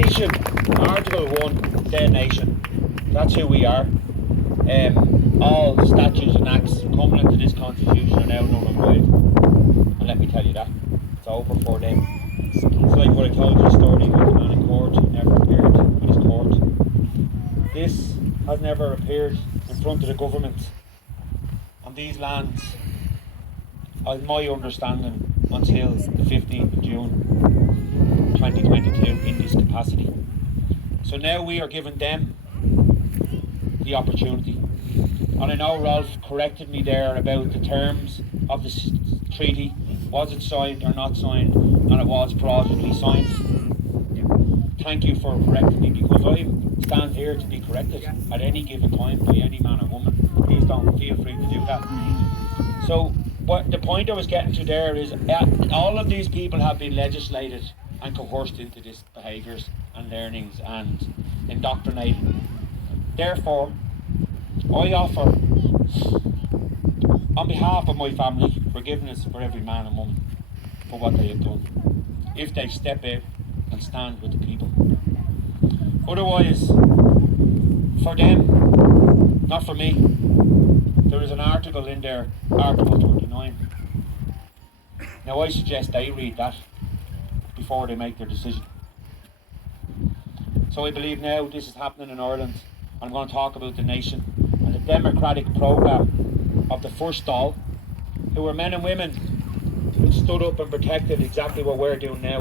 nation, Article 1, the nation. That's who we are. All statutes and acts coming into this constitution are now null and void. And let me tell you that. It's over for them. It's like what I told you, the story with the man in court who never appeared with his court. This has never appeared in front of the government on these lands, as my understanding, until the 15th of June 2022 in this capacity. So now we are giving them the opportunity. And I know Rolf corrected me there about the terms of this treaty. Was it signed or not signed? And it was fraudulently signed. Thank you for correcting me, because I stand here to be corrected at any given time by any man or woman. Please don't feel free to do that. So what the point I was getting to there is all of these people have been legislated and coerced into these behaviours and learnings and indoctrinated. Therefore, I offer, on behalf of my family, forgiveness for every man and woman for what they have done, if they step out and stand with the people. Otherwise, for them, not for me, there is an article in there, Article 39. Now I suggest they read that before they make their decision. So I believe now this is happening in Ireland. I'm going to talk about the nation and the democratic programme of the First Dáil, who were men and women who stood up and protected exactly what we're doing now,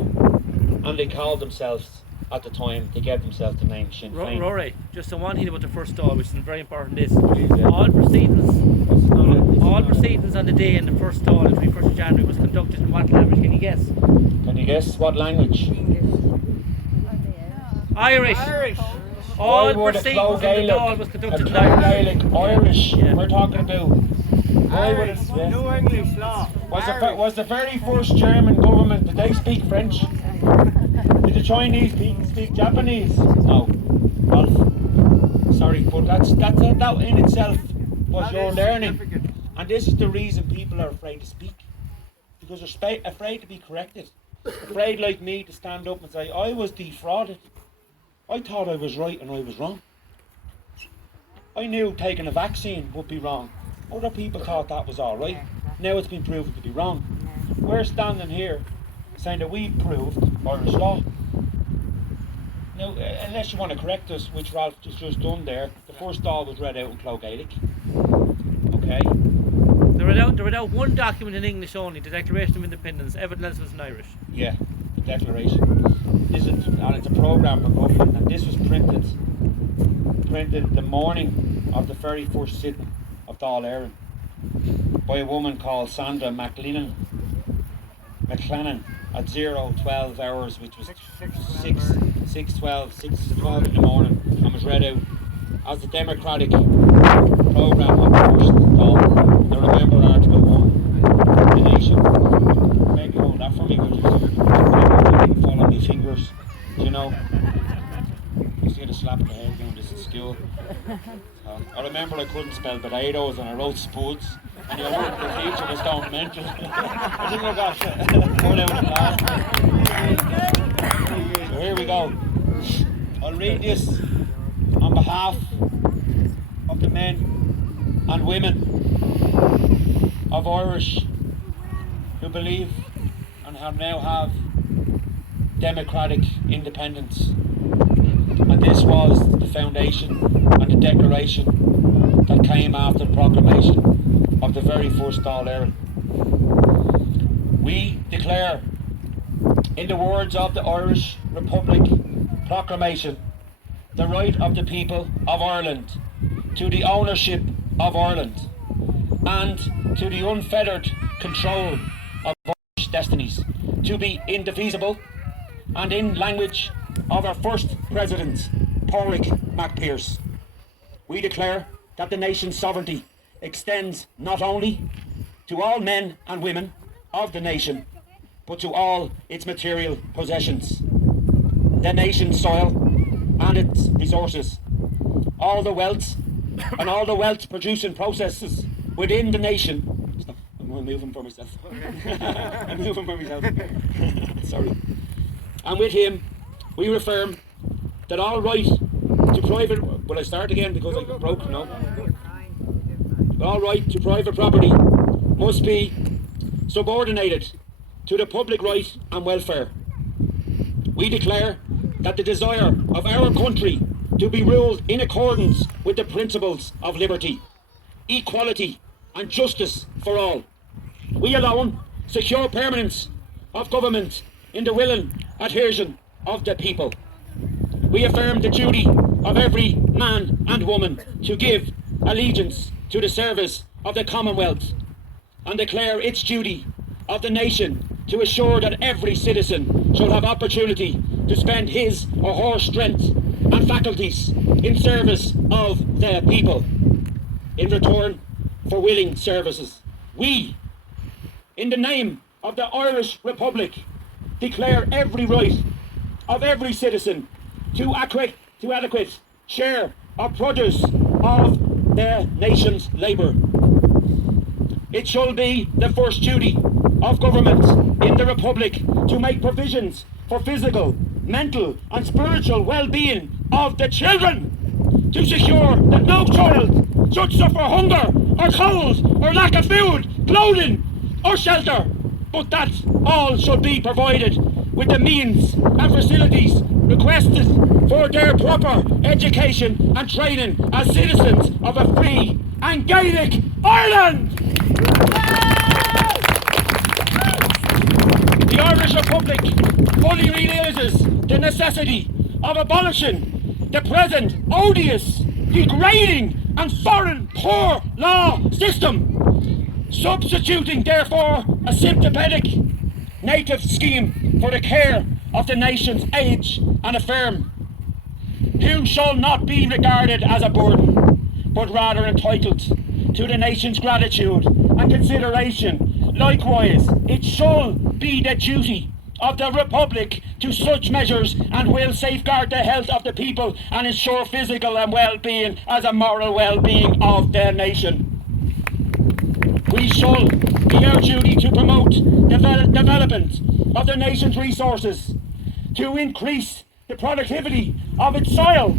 and they called themselves, at the time, they gave themselves the name Sinn Féin. Rory, just one thing about the First Dáil, which is very important, is Please, yeah. all proceedings on the day in the First Dáil, the 21st of January, was conducted in what language? Can you guess? Can you guess what language? Irish. All proceedings on the Dáil was conducted in Irish. Gaelic, Irish, Yeah. we're talking about. Irish, no English law. Was the very first German government, did they speak French? Did the Chinese speak Japanese? No. Rolf, sorry, but that in itself was your learning. And this is the reason people are afraid to speak. Because they're afraid to be corrected. Afraid, like me, to stand up and say, I was defrauded. I thought I was right and I was wrong. I knew taking a vaccine would be wrong. Other people thought that was alright. Now it's been proven to be wrong. We're standing here saying that we proved Irish law. Now, unless you want to correct us, which Ralph has just done there, the First Dáil was read out in Gaelic. Okay? They read out one document in English only, the Declaration of Independence. Everything else was in Irish. Yeah, the Declaration. And it's a programme for government, and this was printed the morning of the very first sitting of Dáil Éireann by a woman called Sandra McLennan at 0:12 hours, which was 6:12 in the morning, and was read out as the democratic programme of the First Dáil. Now remember Article 1, the nation. Maybe hold that for me, would you? Follow my fingers, you know. I used to get a slap in the head doing this in school. I remember I couldn't spell potatoes and I wrote spuds, and the teacher was going mental. I didn't look after. So here we go. I'll read this on behalf of the men and women of Irish who believe and now have democratic independence. And this was the foundation and the declaration that came after the proclamation of the very first Dáil Éireann. We declare, in the words of the Irish Republic Proclamation, the right of the people of Ireland to the ownership of Ireland and to the unfettered control of Irish destinies, to be indivisible, and in language of our first President, Pádraig MacPierce, we declare that the nation's sovereignty extends not only to all men and women of the nation, but to all its material possessions, the nation's soil and its resources, all the wealth and all the wealth producing processes within the nation. Stop. I'm moving for myself. I'm moving for myself. Sorry. And with him, we affirm that all right to private... Will I start again because I broke? No. All right to private property must be subordinated to the public right and welfare. We declare that the desire of our country to be ruled in accordance with the principles of liberty, equality and justice for all. We alone secure permanence of government in the willing adhesion of the people. We affirm the duty of every man and woman to give allegiance to the service of the Commonwealth and declare its duty of the nation to assure that every citizen shall have opportunity to spend his or her strength and faculties in service of the people in return for willing services. We, in the name of the Irish Republic, declare every right of every citizen to adequate share of produce of the nation's labour. It shall be the first duty of government in the Republic to make provisions for physical, mental and spiritual well-being of the children, to secure that no child should suffer hunger or cold or lack of food, clothing or shelter, but that all should be provided with the means and facilities requested for their proper education and training as citizens of a free and Gaelic Ireland. The Irish Republic fully realises the necessity of abolishing the present odious, degrading and foreign poor law system, substituting therefore a sympathetic native scheme for the care of the nation's aged and infirm, who shall not be regarded as a burden, but rather entitled to the nation's gratitude and consideration. Likewise, it shall be the duty of the Republic to such measures and will safeguard the health of the people and ensure physical and well-being as a moral well-being of the nation. We shall be our duty to promote development of the nation's resources, to increase the productivity of its soil,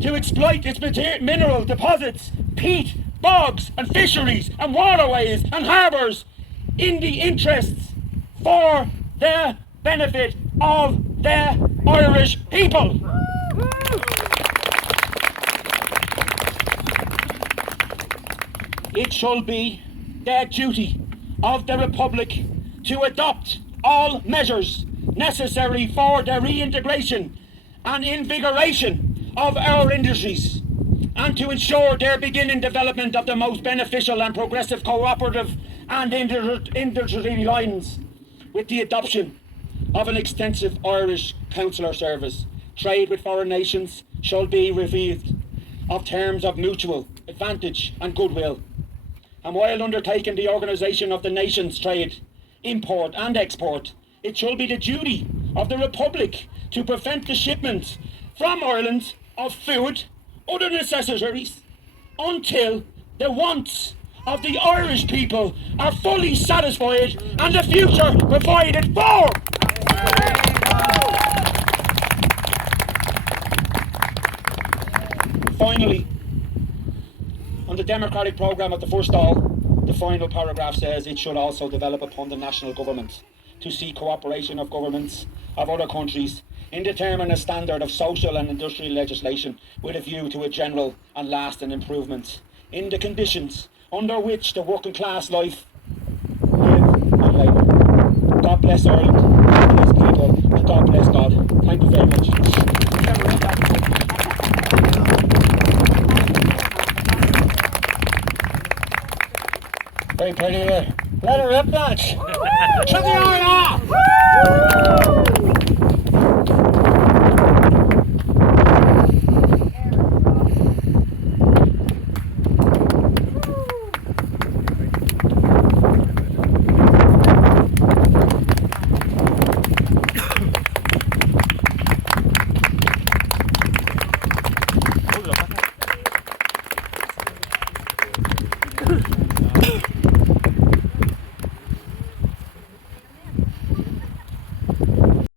to exploit its mineral deposits, peat, bogs and fisheries and waterways and harbours in the interests for the benefit of the Irish people. It shall be the duty of the Republic to adopt all measures necessary for the reintegration and invigoration of our industries, and to ensure their beginning development of the most beneficial and progressive cooperative and industry lines, with the adoption of an extensive Irish consular service. Trade with foreign nations shall be reviewed of terms of mutual advantage and goodwill, and while undertaking the organisation of the nation's trade, import and export, it shall be the duty of the Republic to prevent the shipment from Ireland of food, other necessaries, until the wants of the Irish people are fully satisfied and the future provided for. Finally, on the democratic programme of the first all, the final paragraph says it should also develop upon the national government to seek cooperation of governments of other countries in determining a standard of social and industrial legislation with a view to a general and lasting improvement in the conditions under which the working class life live and labour. God bless Ireland, God bless people, and God bless God. Thank you very much. Very pretty there. Let her rip that. Shut the iron off!